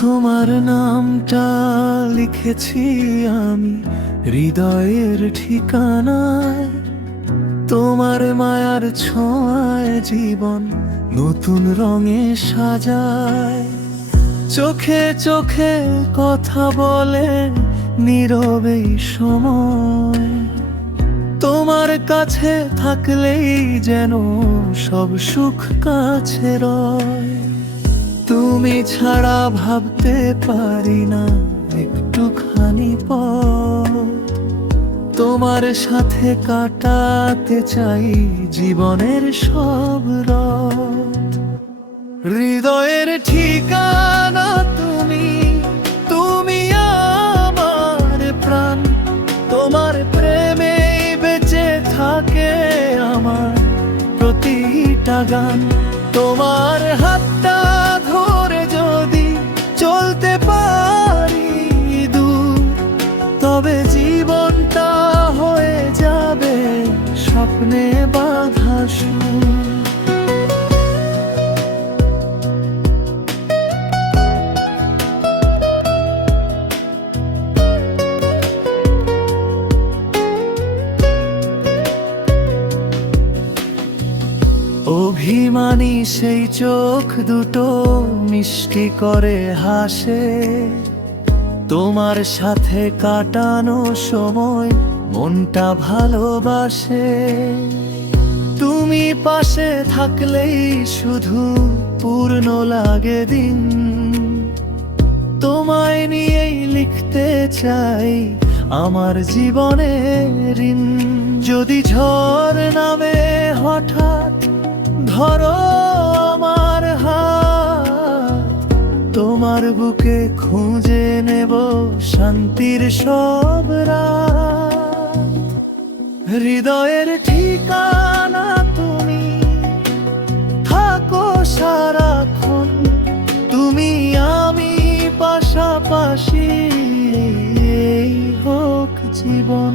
তোমার নামটা লিখেছি আমি হৃদয়ের ঠিকানায়, তোমার মায়ার ছোঁয়ায় জীবন নতুন রঙে সাজায়। চোখে চোখে কথা বলে নীরবেই সময়, তোমার কাছে থাকলেই যেন সব সুখ কাছে রয়। তুমি ছাড়া ভাবতে পারি না একটুখানি পথ, তোমার সাথে কাটাতে চাই জীবনের সব রাত। হৃদয়ের ঠিকানা তুমি, তুমি আমার প্রাণ, তোমার প্রেমে বেঁচে থাকে আমার প্রতিটা গান। তোমার হাতটা ধরে যদি চলতে পারি দূর, তবে জীবনটা হয়ে যাবে স্বপ্নে বাঁধা সুর। অভিমানী সেই চোখ দুটো মিষ্টি করে হাসে, তোমার সাথে কাটানো সময় মনটা ভালোবাসে। তুমি পাশে থাকলেই শুধু পূর্ণ লাগে দিন, তোমায় নিয়েই লিখতে চাই আমার জীবনের ঋণ। যদি ঝড় নামে হঠাৎ ধরো আমার হাত, তোমার বুকে খুঁজে নেব শান্তির সব রাত। হৃদয়ের ঠিকানা তুমি, থাকো সারাক্ষণ, তুমি আমি পাশাপাশি, এই হোক জীবন।